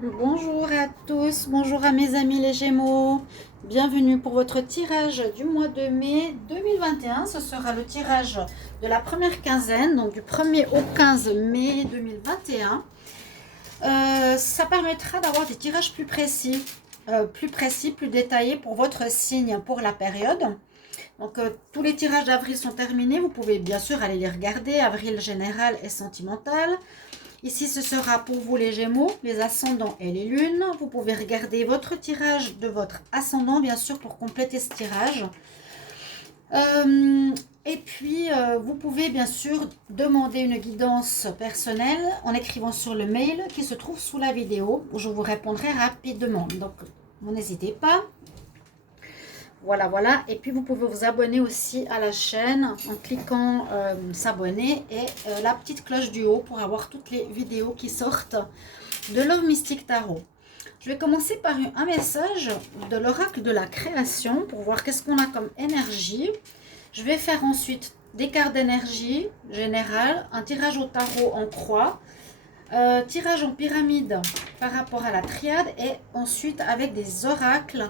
Bonjour à tous, bonjour à mes amis les Gémeaux. Bienvenue pour votre tirage du mois de mai 2021. Ce sera le tirage de la première quinzaine, donc du 1er au 15 mai 2021. Ça permettra d'avoir des tirages plus détaillés pour votre signe pour la période. Donc tous les tirages d'avril sont terminés. Vous pouvez bien sûr aller les regarder. Avril général et sentimental. Ici, ce sera pour vous les Gémeaux, les ascendants et les lunes. Vous pouvez regarder votre tirage de votre ascendant, bien sûr, pour compléter ce tirage. Et puis, vous pouvez bien sûr demander une guidance personnelle en écrivant sur le mail qui se trouve sous la vidéo, où je vous répondrai rapidement. Donc, n'hésitez pas. Voilà. Et puis, vous pouvez vous abonner aussi à la chaîne en cliquant s'abonner et la petite cloche du haut pour avoir toutes les vidéos qui sortent de Love Mystic Tarot. Je vais commencer par un message de l'oracle de la création pour voir qu'est-ce qu'on a comme énergie. Je vais faire ensuite des cartes d'énergie générale, un tirage au tarot en croix, tirage en pyramide par rapport à la triade et ensuite avec des oracles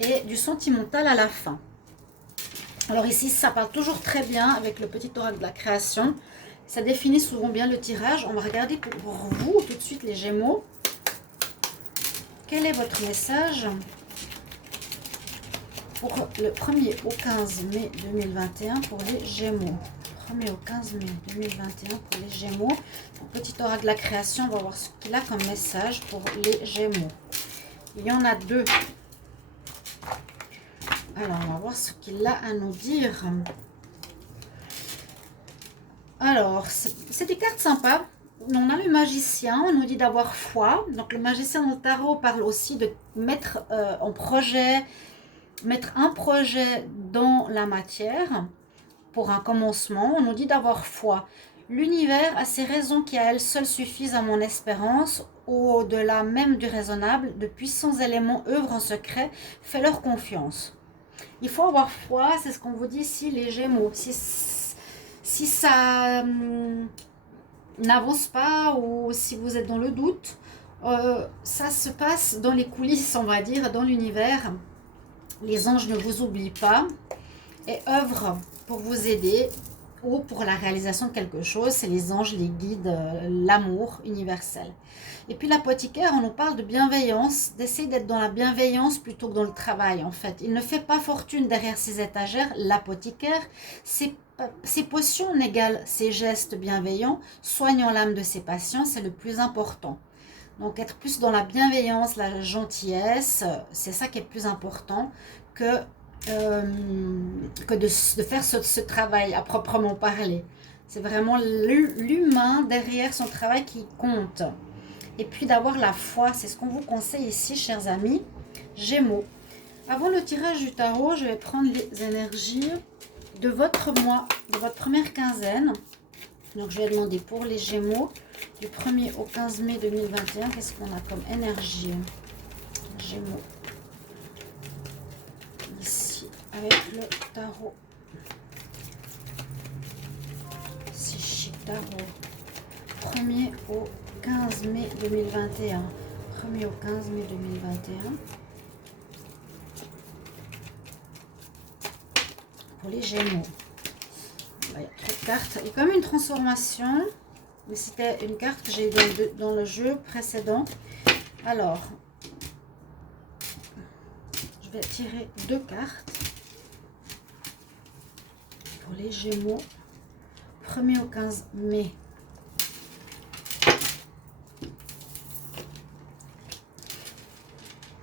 et du sentimental à la fin. Alors ici, ça part toujours très bien avec le petit oracle de la création. Ça définit souvent bien le tirage. On va regarder pour vous tout de suite les Gémeaux. Quel est votre message pour le 1er au 15 mai 2021 pour les Gémeaux? 1er au 15 mai 2021 pour les Gémeaux. Donc, petit oracle de la création, on va voir ce qu'il a comme message pour les Gémeaux. Il y en a deux. Alors, on va voir ce qu'il a à nous dire. Alors, c'est des cartes sympas. On a le magicien, on nous dit d'avoir foi. Donc, le magicien dans le tarot parle aussi de mettre mettre un projet dans la matière pour un commencement. On nous dit d'avoir foi. L'univers a ses raisons qui à elles seules suffisent à mon espérance. Au-delà même du raisonnable, de puissants éléments œuvrent en secret. Fais-leur confiance. Il faut avoir foi, c'est ce qu'on vous dit ici, les Gémeaux. Si ça n'avance pas ou si vous êtes dans le doute, ça se passe dans les coulisses, on va dire, dans l'univers. Les anges ne vous oublient pas et œuvrent pour vous aider ou pour la réalisation de quelque chose. C'est les anges, les guides, l'amour universel. Et puis l'apothicaire, on nous parle de bienveillance, d'essayer d'être dans la bienveillance plutôt que dans le travail en fait. Il ne fait pas fortune derrière ses étagères, l'apothicaire. Ses potions n'égalent ses gestes bienveillants, soignant l'âme de ses patients, c'est le plus important. Donc être plus dans la bienveillance, la gentillesse, c'est ça qui est plus important que de faire ce travail à proprement parler. C'est vraiment l'humain derrière son travail qui compte. Et puis d'avoir la foi, c'est ce qu'on vous conseille ici, chers amis, Gémeaux. Avant le tirage du tarot, je vais prendre les énergies de votre mois, de votre première quinzaine. Donc je vais demander pour les Gémeaux, du 1er au 15 mai 2021, qu'est-ce qu'on a comme énergie? Gémeaux. Ici, avec le tarot. C'est chic, tarot. 1er au 15 mai 2021. 1er au 15 mai 2021. Pour les Gémeaux. Il y a trop de cartes. Il y a quand même une transformation. Mais c'était une carte que j'ai eu dans le jeu précédent. Alors, je vais tirer deux cartes. Pour les Gémeaux. 1er au 15 mai.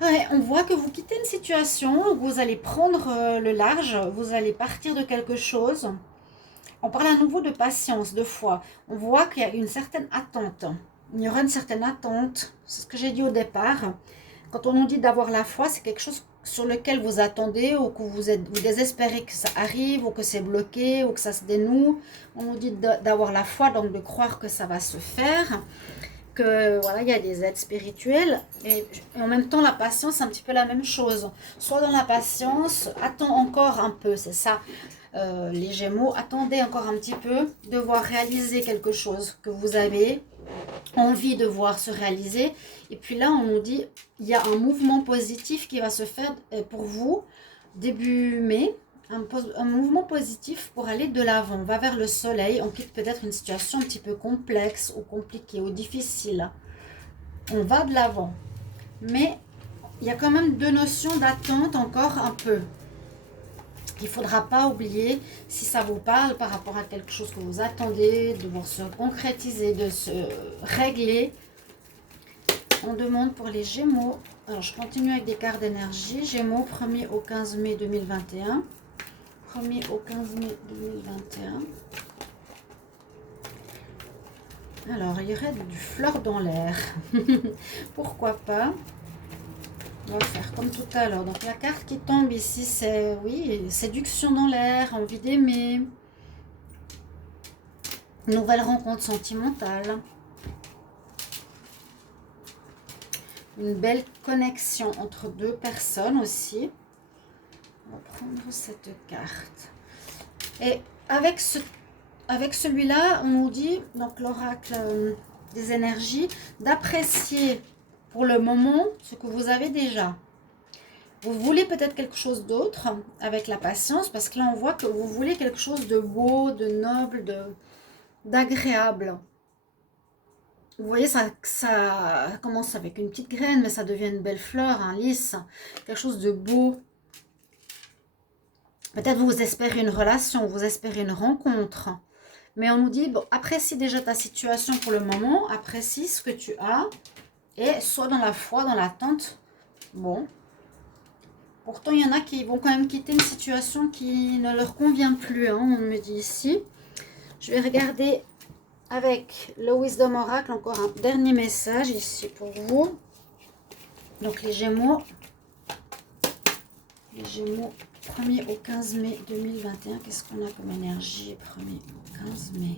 Ouais, on voit que vous quittez une situation où vous allez prendre le large, vous allez partir de quelque chose. On parle à nouveau de patience, de foi. On voit qu'il y a une certaine attente. Il y aura une certaine attente. C'est ce que j'ai dit au départ. Quand on nous dit d'avoir la foi, c'est quelque chose sur lequel vous attendez ou que vous désespérez que ça arrive ou que c'est bloqué ou que ça se dénoue. On nous dit d'avoir la foi, donc de croire que ça va se faire. Que voilà, il y a des aides spirituelles et en même temps la patience, c'est un petit peu la même chose. Soit dans la patience, attends encore un peu, c'est ça. Les Gémeaux, attendez encore un petit peu de voir réaliser quelque chose que vous avez envie de voir se réaliser. Et puis là, on nous dit, il y a un mouvement positif qui va se faire pour vous début mai. Un mouvement positif pour aller de l'avant. On va vers le soleil. On quitte peut-être une situation un petit peu complexe ou compliquée ou difficile. On va de l'avant. Mais il y a quand même deux notions d'attente encore un peu. Il ne faudra pas oublier, si ça vous parle par rapport à quelque chose que vous attendez, de voir se concrétiser, de se régler. On demande pour les Gémeaux. Alors, je continue avec des cartes d'énergie. Gémeaux, 1er au 15 mai 2021. 1er au 15 mai 2021. Alors, il y aurait du fleur dans l'air. Pourquoi pas? On va faire comme tout à l'heure. Donc, la carte qui tombe ici, c'est, oui, séduction dans l'air, envie d'aimer. Nouvelle rencontre sentimentale. Une belle connexion entre deux personnes aussi. On va prendre cette carte. Et avec celui-là, on nous dit, donc l'oracle des énergies, d'apprécier pour le moment ce que vous avez déjà. Vous voulez peut-être quelque chose d'autre avec la patience, parce que là, on voit que vous voulez quelque chose de beau, de noble, d'agréable. Vous voyez, ça commence avec une petite graine, mais ça devient une belle fleur, un lys, quelque chose de beau. Peut-être vous espérez une relation, vous espérez une rencontre. Mais on nous dit, bon, apprécie déjà ta situation pour le moment, apprécie ce que tu as, et sois dans la foi, dans l'attente. Bon. Pourtant, il y en a qui vont quand même quitter une situation qui ne leur convient plus, hein, on me dit ici. Je vais regarder avec le Wisdom Oracle, encore un dernier message ici pour vous. Donc les Gémeaux. Les Gémeaux, 1er au 15 mai 2021. Qu'est-ce qu'on a comme énergie 1er au 15 mai.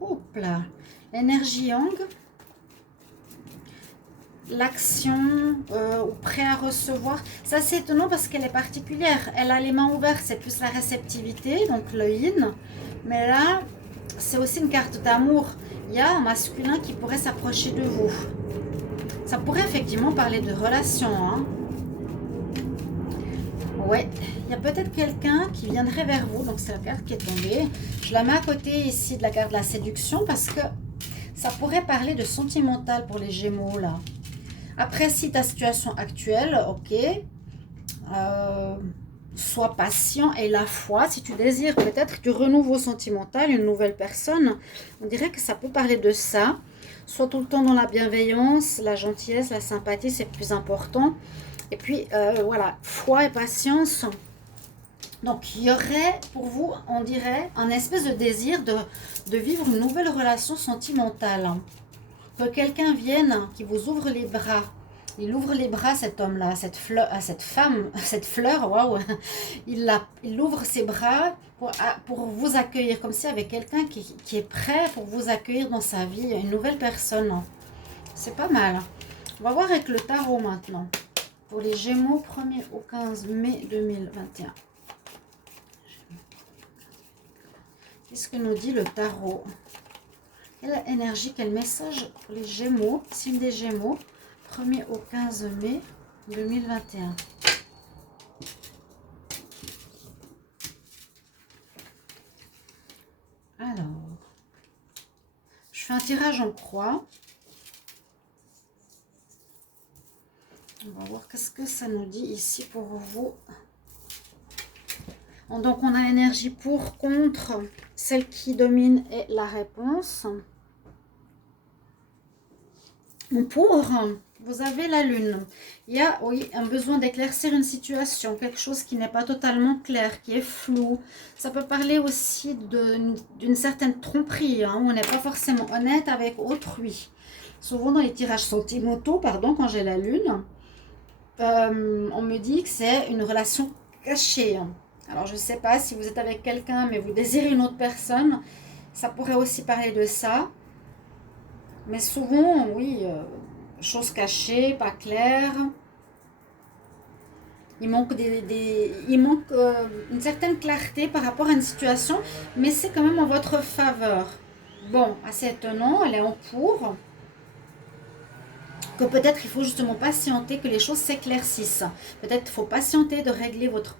Hop là. L'énergie Yang. L'action ou prêt à recevoir. Ça, c'est étonnant parce qu'elle est particulière. Elle a les mains ouvertes, c'est plus la réceptivité, donc le yin. Mais là, c'est aussi une carte d'amour. Il y a un masculin qui pourrait s'approcher de vous. Ça pourrait effectivement parler de relation. Hein. Ouais, il y a peut-être quelqu'un qui viendrait vers vous. Donc, c'est la carte qui est tombée. Je la mets à côté ici de la carte de la séduction parce que ça pourrait parler de sentimental pour les Gémeaux, là. Apprécie ta situation actuelle, ok. Sois patient et la foi. Si tu désires peut-être du renouveau sentimental, une nouvelle personne, on dirait que ça peut parler de ça. Sois tout le temps dans la bienveillance, la gentillesse, la sympathie, c'est plus important. Et puis, voilà, foi et patience. Donc, il y aurait pour vous, on dirait, un espèce de désir de vivre une nouvelle relation sentimentale. Que quelqu'un vienne, qui vous ouvre les bras. Il ouvre les bras, cet homme-là, cette femme, cette fleur, waouh. Il ouvre ses bras pour vous accueillir, comme si avec quelqu'un qui est prêt pour vous accueillir dans sa vie, une nouvelle personne. C'est pas mal. On va voir avec le tarot maintenant. Pour les Gémeaux, 1er au 15 mai 2021. Qu'est-ce que nous dit le tarot? Quelle énergie, quel message pour les Gémeaux, signe des Gémeaux, 1er au 15 mai 2021. Alors, je fais un tirage en croix. On va voir qu'est-ce que ça nous dit ici pour vous. Donc, on a l'énergie pour, contre, celle qui domine est la réponse. Pour, vous avez la lune. Il y a, oui, un besoin d'éclaircir une situation, quelque chose qui n'est pas totalement clair, qui est flou. Ça peut parler aussi d'une certaine tromperie, hein, où on n'est pas forcément honnête avec autrui. Souvent dans les tirages sentimentaux, pardon, quand j'ai la lune, on me dit que c'est une relation cachée. Alors, je ne sais pas si vous êtes avec quelqu'un, mais vous désirez une autre personne. Ça pourrait aussi parler de ça. Mais souvent, oui, choses cachées, pas claires. Il manque, une certaine clarté par rapport à une situation, mais c'est quand même en votre faveur. Bon, assez étonnant, elle est en pour. Que peut-être il faut justement patienter, que les choses s'éclaircissent. Peut-être qu'il faut patienter de régler votre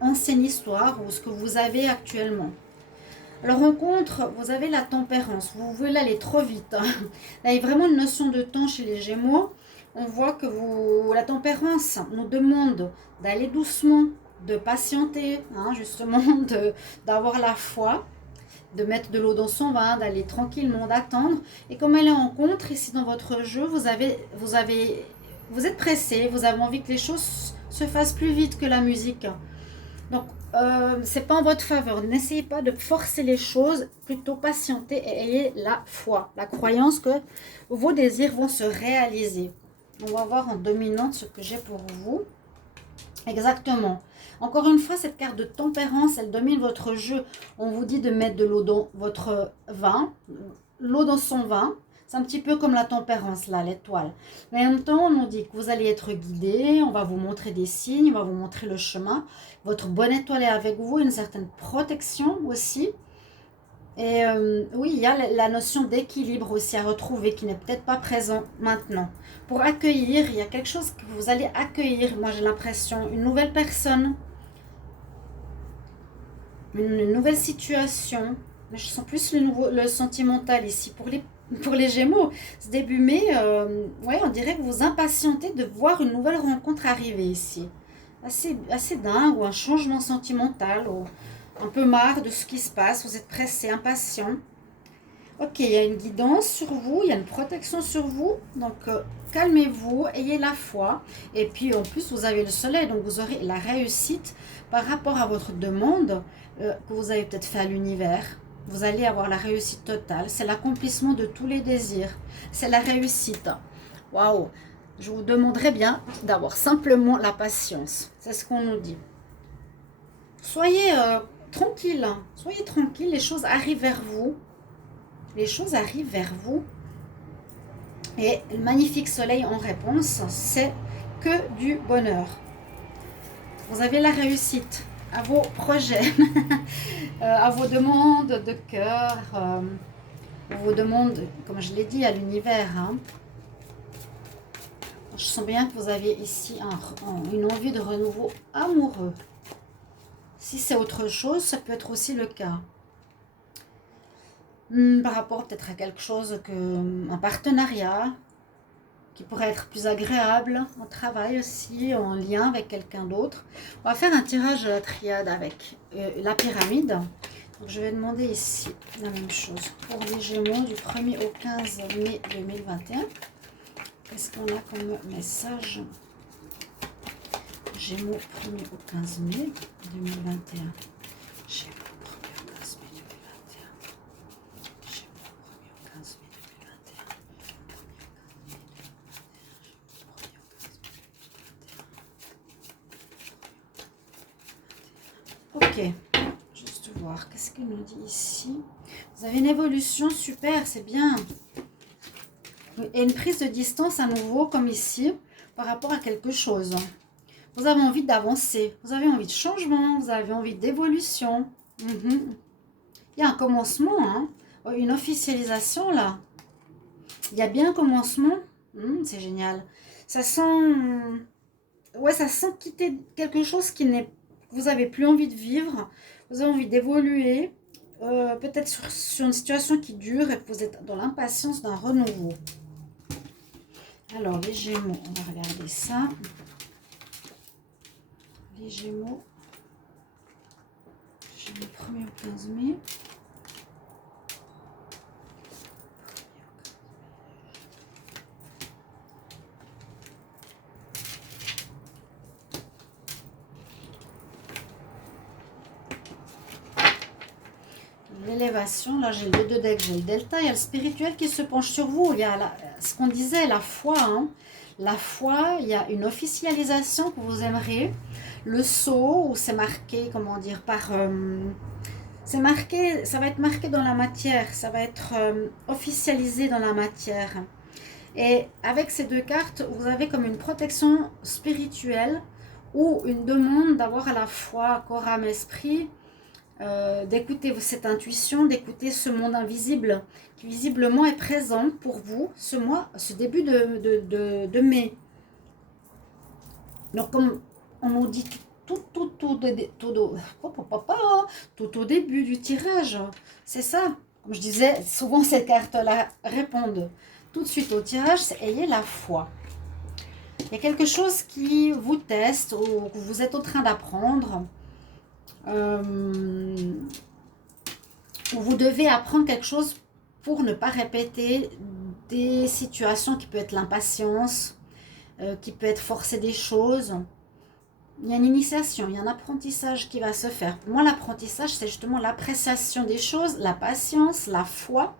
ancienne histoire ou ce que vous avez actuellement. Alors rencontre, vous avez la tempérance, vous voulez aller trop vite. Là, il y a vraiment une notion de temps chez les Gémeaux. On voit que la tempérance nous demande d'aller doucement, de patienter, hein, justement, d'avoir la foi, de mettre de l'eau dans son vin, d'aller tranquillement, d'attendre. Et comme elle est en contre, ici dans votre jeu, vous êtes pressé, vous avez envie que les choses se fassent plus vite que la musique. Donc, c'est pas en votre faveur. N'essayez pas de forcer les choses, plutôt patienter et ayez la foi, la croyance que vos désirs vont se réaliser. On va voir en dominante ce que j'ai pour vous. Exactement. Encore une fois, cette carte de tempérance, elle domine votre jeu. On vous dit de mettre de l'eau dans votre vin, l'eau dans son vin. C'est un petit peu comme la tempérance, là, l'étoile. Mais en même temps, on nous dit que vous allez être guidé, on va vous montrer des signes, on va vous montrer le chemin. Votre bonne étoile est avec vous, une certaine protection aussi. Et oui, il y a la notion d'équilibre aussi à retrouver qui n'est peut-être pas présent maintenant. Pour accueillir, il y a quelque chose que vous allez accueillir, moi j'ai l'impression, une nouvelle personne, une nouvelle situation. Mais je sens plus le sentimental ici. Pour les Gémeaux, ce début mai, ouais, on dirait que vous impatientez de voir une nouvelle rencontre arriver ici. Assez dingue, ou un changement sentimental, ou un peu marre de ce qui se passe, vous êtes pressé, impatient. Ok, il y a une guidance sur vous, il y a une protection sur vous, donc calmez-vous, ayez la foi. Et puis en plus, vous avez le soleil, donc vous aurez la réussite par rapport à votre demande que vous avez peut-être fait à l'univers. Vous allez avoir la réussite totale, c'est l'accomplissement de tous les désirs, c'est la réussite. Waouh, je vous demanderais bien d'avoir simplement la patience, c'est ce qu'on nous dit. Soyez tranquille, soyez tranquille, les choses arrivent vers vous. Les choses arrivent vers vous. Et le magnifique soleil en réponse, c'est que du bonheur. Vous avez la réussite à vos projets, à vos demandes de cœur, vos demandes, comme je l'ai dit, à l'univers. Hein. Je sens bien que vous avez ici une envie de renouveau amoureux. Si c'est autre chose, ça peut être aussi le cas. Par rapport peut-être à quelque chose un partenariat qui pourrait être plus agréable au travail aussi, en lien avec quelqu'un d'autre. On va faire un tirage de la triade avec la pyramide. Donc, je vais demander ici la même chose pour les Gémeaux du 1er au 15 mai 2021. Qu'est-ce qu'on a comme message? Gémeaux 1er au 15 mai 2021. Gémeaux 1er au 15 mai 2021. Gémeaux 1er au 15 mai 2021. Ok, juste voir, qu'est-ce qu'il nous dit ici? Vous avez une évolution, super, c'est bien. Et une prise de distance à nouveau, comme ici, par rapport à quelque chose. Vous avez envie d'avancer, vous avez envie de changement, vous avez envie d'évolution. Il y a un commencement, hein, une officialisation là. Il y a bien un commencement, c'est génial. Ça sent, ouais, ça sent quitter quelque chose que vous n'avez plus envie de vivre. Vous avez envie d'évoluer, peut-être sur une situation qui dure et que vous êtes dans l'impatience d'un renouveau. Alors, les Gémeaux, on va regarder ça. Les Gémeaux, 1er au 15 mai. L'élévation, là j'ai le 2 deck, j'ai le delta, il y a le spirituel qui se penche sur vous, il y a ce qu'on disait, la foi, hein. La foi, il y a une officialisation que vous aimeriez, le sceau, où c'est marqué, comment dire, c'est marqué, ça va être marqué dans la matière, ça va être officialisé dans la matière. Et avec ces deux cartes, vous avez comme une protection spirituelle ou une demande d'avoir à la fois corps, âme, esprit, d'écouter cette intuition, d'écouter ce monde invisible qui visiblement est présent pour vous ce mois, ce début de mai. Donc comme on nous dit tout au début du tirage, c'est ça. Comme je disais, souvent ces cartes-là répondent tout de suite au tirage, c'est ayez la foi. Il y a quelque chose qui vous teste ou que vous êtes en train d'apprendre. Où vous devez apprendre quelque chose pour ne pas répéter des situations qui peuvent être l'impatience, qui peut être forcer des choses. Il y a une initiation, il y a un apprentissage qui va se faire. Pour moi, l'apprentissage, c'est justement l'appréciation des choses, la patience, la foi,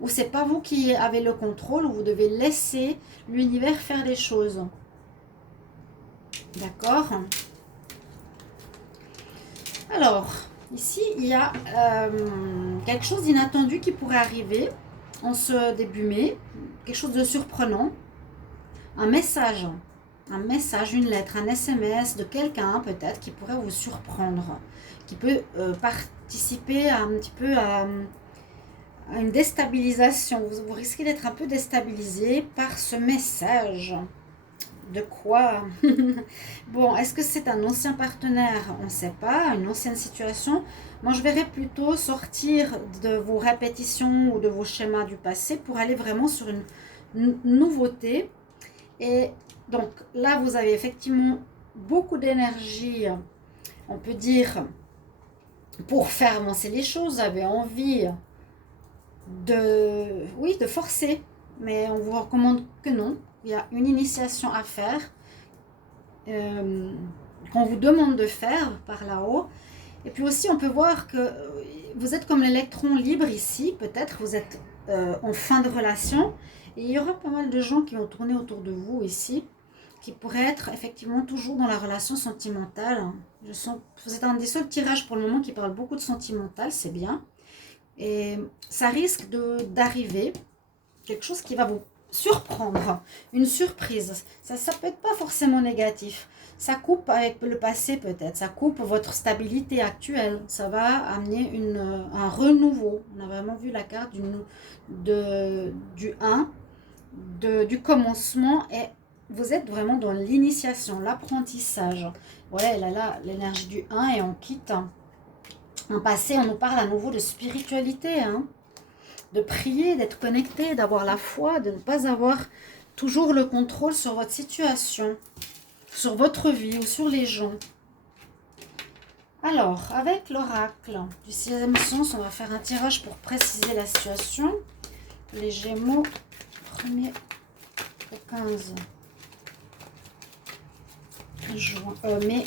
où c'est pas vous qui avez le contrôle, où vous devez laisser l'univers faire les choses. D'accord? Alors, ici, il y a quelque chose d'inattendu qui pourrait arriver en ce début mai, quelque chose de surprenant, un message, une lettre, un SMS de quelqu'un peut-être qui pourrait vous surprendre, qui peut participer un petit peu à une déstabilisation. Vous risquez d'être un peu déstabilisé par ce message. De quoi? Bon, est-ce que c'est un ancien partenaire? On ne sait pas, une ancienne situation. Moi, je verrais plutôt sortir de vos répétitions ou de vos schémas du passé pour aller vraiment sur une nouveauté. Et donc là, vous avez effectivement beaucoup d'énergie, on peut dire, pour faire avancer les choses. Vous avez envie de forcer, mais on vous recommande que non. Il y a une initiation à faire qu'on vous demande de faire par là-haut. Et puis aussi, on peut voir que vous êtes comme l'électron libre ici. Peut-être vous êtes en fin de relation. Et il y aura pas mal de gens qui vont tourner autour de vous ici, qui pourraient être effectivement toujours dans la relation sentimentale. Vous êtes un des seuls tirages pour le moment qui parle beaucoup de sentimental, c'est bien. Et ça risque d'arriver, quelque chose qui va vous surprendre, une surprise. Ça peut être pas forcément négatif. Ça coupe avec le passé peut-être, ça coupe votre stabilité actuelle. Ça va amener un renouveau. On a vraiment vu la carte du 1, du commencement, et vous êtes vraiment dans l'initiation, l'apprentissage. Ouais, là, l'énergie du 1 et on quitte un passé, on nous parle à nouveau de spiritualité, hein. De prier, d'être connecté, d'avoir la foi, de ne pas avoir toujours le contrôle sur votre situation, sur votre vie ou sur les gens. Alors, avec l'oracle du 6e sens, on va faire un tirage pour préciser la situation. Les Gémeaux, 1er au 15 juin, mai.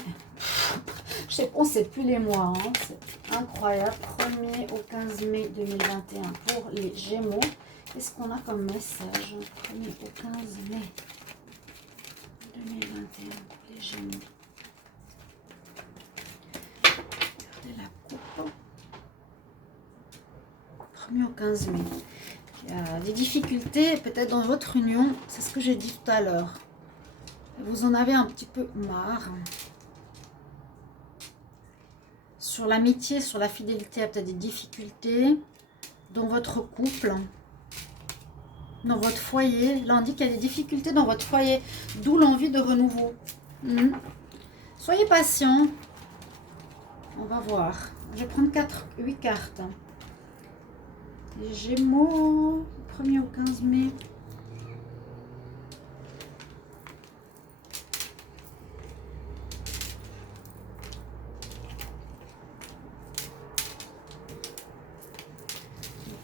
Je sais, on ne sait plus les mois, hein. C'est incroyable. 1er au 15 mai 2021 pour les Gémeaux. Qu'est-ce qu'on a comme message? 1er au 15 mai 2021 pour les Gémeaux. Regardez la coupe. 1er au 15 mai. Il y a des difficultés peut-être dans votre union. C'est ce que j'ai dit tout à l'heure. Vous en avez un petit peu marre. Sur l'amitié, sur la fidélité, il y a peut-être des difficultés dans votre couple, dans votre foyer. Là, on dit qu'il y a des difficultés dans votre foyer, d'où l'envie de renouveau. Soyez patient. On va voir. Je vais prendre 8 cartes. Les Gémeaux, 1er au 15 mai.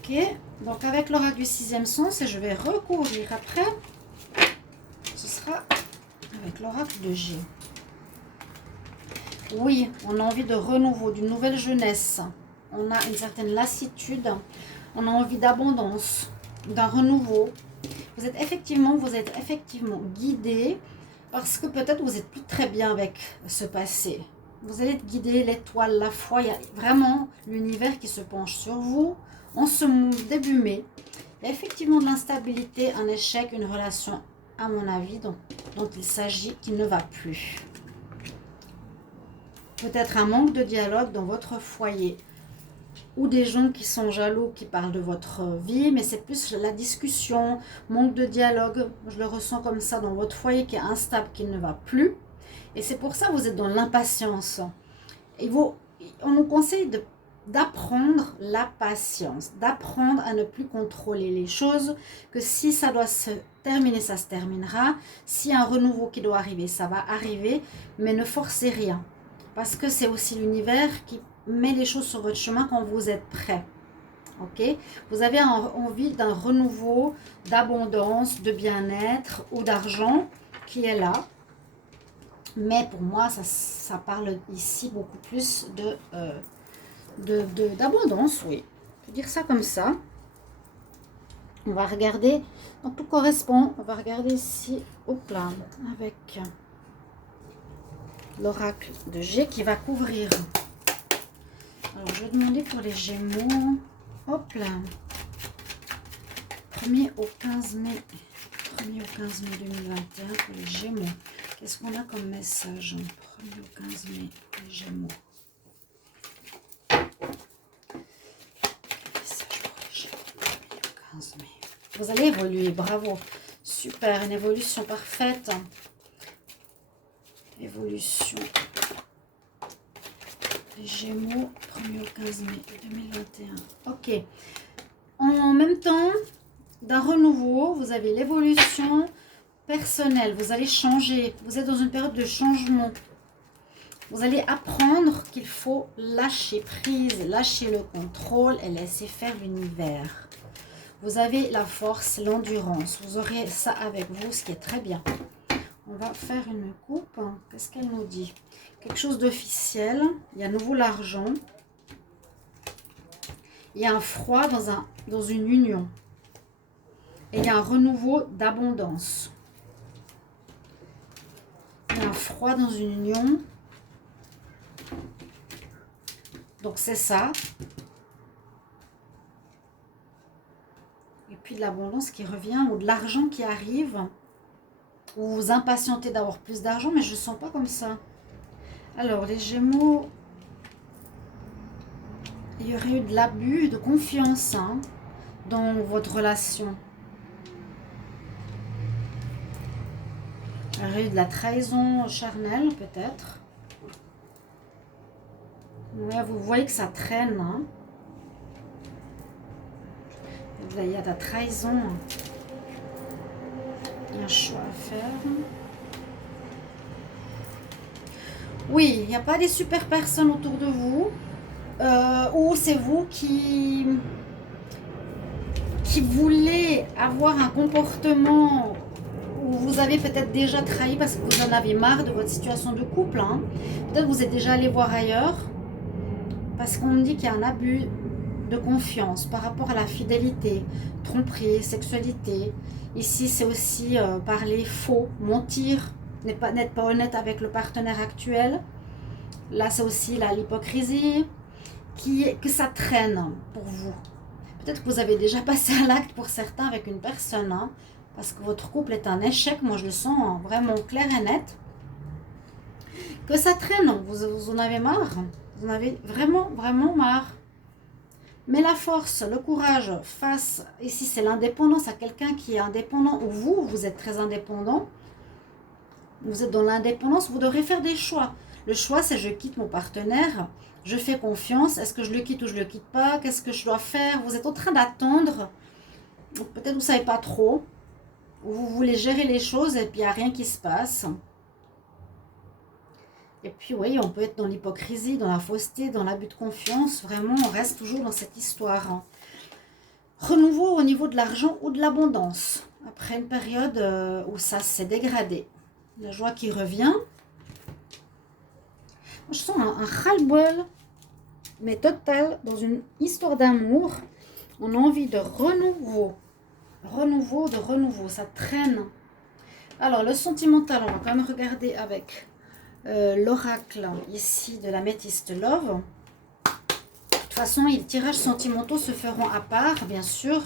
Ok, donc avec l'oracle du 6e sens, et je vais recouvrir après, ce sera avec l'oracle de G. Oui, on a envie de renouveau, d'une nouvelle jeunesse. On a une certaine lassitude, on a envie d'abondance, d'un renouveau. Vous êtes effectivement guidé parce que peut-être vous n'êtes plus très bien avec ce passé. Vous allez être guidé, l'étoile, la foi, il y a vraiment l'univers qui se penche sur vous. En ce début mai, il y a effectivement de l'instabilité, un échec, une relation, à mon avis, dont il s'agit, qui ne va plus. Peut-être un manque de dialogue dans votre foyer. Ou des gens qui sont jaloux, qui parlent de votre vie, mais c'est plus la discussion, manque de dialogue. Je le ressens comme ça dans votre foyer qui est instable, qui ne va plus. Et c'est pour ça que vous êtes dans l'impatience. On nous conseille d'apprendre la patience, d'apprendre à ne plus contrôler les choses, que si ça doit se terminer, ça se terminera. S'il y a un renouveau qui doit arriver, ça va arriver, mais ne forcez rien. Parce que c'est aussi l'univers qui met les choses sur votre chemin quand vous êtes prêt. Ok? Vous avez envie d'un renouveau, d'abondance, de bien-être ou d'argent qui est là. Mais pour moi, ça parle ici beaucoup plus d'abondance, oui. On peut dire ça comme ça. On va regarder, donc tout correspond. On va regarder ici, hop là, avec l'oracle de G qui va couvrir. Alors, je vais demander pour les Gémeaux. Hop là. 1er au 15 mai. 1er au 15 mai 2021 pour les Gémeaux. Qu'est-ce qu'on a comme message? 1er au 15 mai, les Gémeaux. Message pour les Gémeaux, 1er au 15 mai. Vous allez évoluer, bravo. Super, une évolution parfaite. Évolution. Les Gémeaux, 1er au 15 mai 2021. Ok. En même temps, d'un renouveau, vous avez l'évolution personnelle. Vous allez changer. Vous êtes dans une période de changement. Vous allez apprendre qu'il faut lâcher prise, lâcher le contrôle et laisser faire l'univers. Vous avez la force, l'endurance. Vous aurez ça avec vous, ce qui est très bien. On va faire une coupe. Qu'est-ce qu'elle nous dit? Quelque chose d'officiel. Il y a à nouveau l'argent. Il y a un froid dans une union. Et il y a un renouveau d'abondance. Il y a un froid dans une union. Donc c'est ça. Et puis de l'abondance qui revient ou de l'argent qui arrive. Ou vous impatientez d'avoir plus d'argent, mais je ne sens pas comme ça. Alors les Gémeaux, il y aurait eu de l'abus de confiance dans votre relation. Il y aurait eu de la trahison charnelle peut-être. Ouais, vous voyez que ça traîne. Il y a de la trahison. Il y a un choix à faire. Oui, il n'y a pas des super personnes autour de vous. Ou c'est vous qui voulez avoir un comportement où vous avez peut-être déjà trahi parce que vous en avez marre de votre situation de couple. Peut-être que vous êtes déjà allé voir ailleurs parce qu'on me dit qu'il y a un abus de confiance par rapport à la fidélité, tromperie, sexualité. Ici, c'est aussi parler faux, mentir, n'être pas honnête avec le partenaire actuel. Là, c'est aussi l'hypocrisie, que ça traîne pour vous. Peut-être que vous avez déjà passé à l'acte pour certains avec une personne, parce que votre couple est un échec. Moi, je le sens vraiment clair et net. Que ça traîne, vous en avez marre. Vous en avez vraiment, vraiment marre. Mais la force, le courage face, ici c'est l'indépendance, à quelqu'un qui est indépendant, ou vous êtes très indépendant, vous êtes dans l'indépendance, vous devrez faire des choix. Le choix, c'est je quitte mon partenaire, je fais confiance, est-ce que je le quitte ou je le quitte pas, qu'est-ce que je dois faire? Vous êtes en train d'attendre, peut-être vous ne savez pas trop, ou vous voulez gérer les choses et puis il n'y a rien qui se passe. Et puis oui, on peut être dans l'hypocrisie, dans la fausseté, dans l'abus de confiance. Vraiment, on reste toujours dans cette histoire. Renouveau au niveau de l'argent ou de l'abondance. Après une période où ça s'est dégradé. La joie qui revient. Moi, je sens un ras-le-bol, mais total, dans une histoire d'amour. On a envie de renouveau. Renouveau. Ça traîne. Alors, le sentimental, on va quand même regarder avec... l'oracle ici de la Métiste Love. De toute façon, les tirages sentimentaux se feront à part, bien sûr.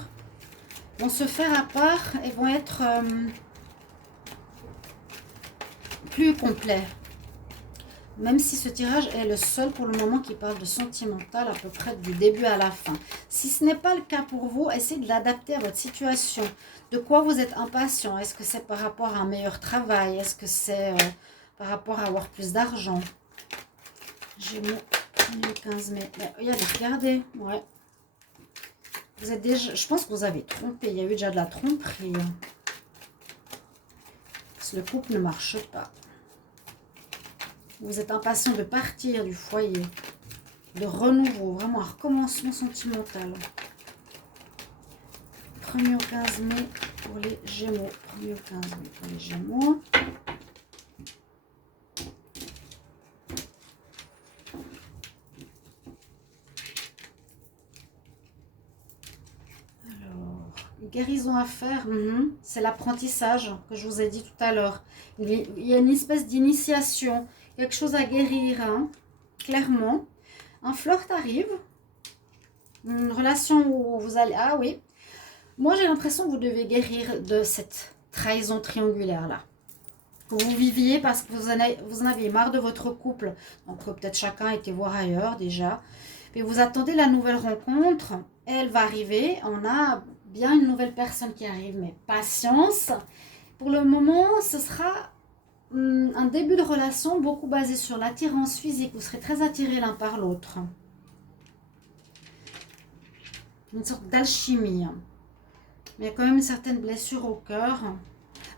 Vont se faire à part et vont être plus complets. Même si ce tirage est le seul pour le moment qui parle de sentimental à peu près du début à la fin. Si ce n'est pas le cas pour vous, essayez de l'adapter à votre situation. De quoi vous êtes impatient? Est-ce que c'est par rapport à un meilleur travail? Est-ce que c'est par rapport à avoir plus d'argent? Gémeaux, 15 mai. Regardez, regardez. Ouais. Vous êtes déjà, je pense que vous avez trompé. Il y a eu déjà de la tromperie. Parce que le couple ne marche pas. Vous êtes impatient de partir du foyer, de renouveau, vraiment un recommencement sentimental. 1er au 15 mai pour les Gémeaux. 1er au 15 mai pour les Gémeaux. Alors, guérison à faire, c'est l'apprentissage que je vous ai dit tout à l'heure. Il y a une espèce d'initiation. Quelque chose à guérir, hein, clairement. Un flirt arrive. Une relation où vous allez... Ah oui. Moi, j'ai l'impression que vous devez guérir de cette trahison triangulaire-là. Que vous viviez parce que vous en aviez marre de votre couple. Donc, peut-être chacun était voir ailleurs déjà. Et vous attendez la nouvelle rencontre. Elle va arriver. On a bien une nouvelle personne qui arrive. Mais patience. Pour le moment, ce sera... un début de relation beaucoup basé sur l'attirance physique. Vous serez très attirés l'un par l'autre. Une sorte d'alchimie. Mais il y a quand même une certaine blessure au cœur.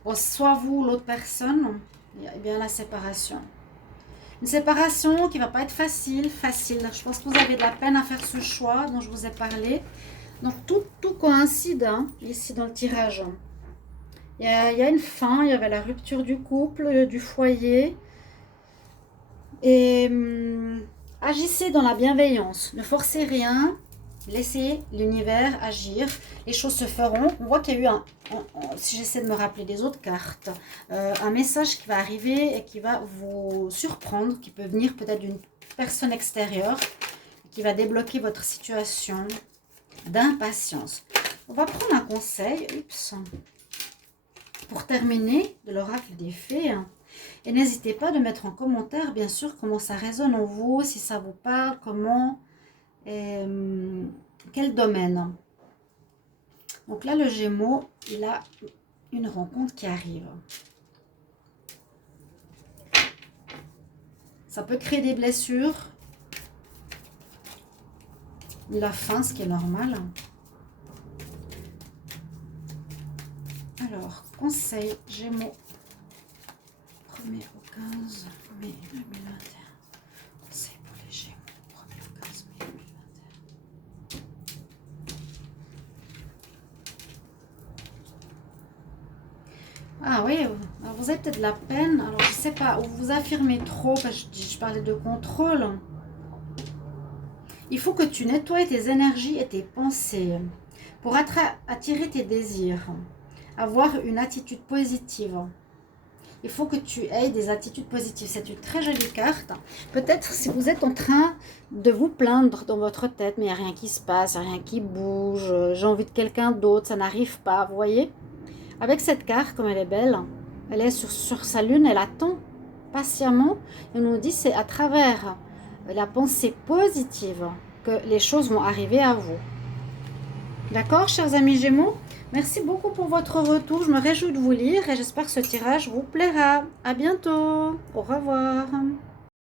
Bon, soit vous ou l'autre personne, il y a bien la séparation. Une séparation qui ne va pas être facile. Je pense que vous avez de la peine à faire ce choix dont je vous ai parlé. Donc tout coïncide hein, ici dans le tirage. Il y a une fin, il y avait la rupture du couple, du foyer. Et agissez dans la bienveillance. Ne forcez rien. Laissez l'univers agir. Les choses se feront. On voit qu'il y a eu, si j'essaie de me rappeler des autres cartes, un message qui va arriver et qui va vous surprendre, qui peut venir peut-être d'une personne extérieure, qui va débloquer votre situation d'impatience. On va prendre un conseil. Oups. Pour terminer, de l'oracle des fées, et n'hésitez pas de mettre en commentaire, bien sûr, comment ça résonne en vous, si ça vous parle, comment, quel domaine. Donc là, le Gémeaux, il a une rencontre qui arrive. Ça peut créer des blessures, la faim, ce qui est normal. Alors, conseil Gémeaux, 1er au 15 mai 2021. Conseil pour les Gémeaux, 1er au 15 mai 2021. Ah oui, vous avez peut-être de la peine. Alors, je ne sais pas, ou vous affirmez trop, parce que je parlais de contrôle. Il faut que tu nettoies tes énergies et tes pensées pour attirer tes désirs. Avoir une attitude positive. Il faut que tu aies des attitudes positives. C'est une très jolie carte. Peut-être si vous êtes en train de vous plaindre dans votre tête, mais il n'y a rien qui se passe, il n'y a rien qui bouge, j'ai envie de quelqu'un d'autre, ça n'arrive pas, vous voyez. Avec cette carte, comme elle est belle, elle est sur sa lune, elle attend patiemment. Et on nous dit c'est à travers la pensée positive que les choses vont arriver à vous. D'accord, chers amis Gémeaux? Merci beaucoup pour votre retour. Je me réjouis de vous lire et j'espère que ce tirage vous plaira. À bientôt. Au revoir.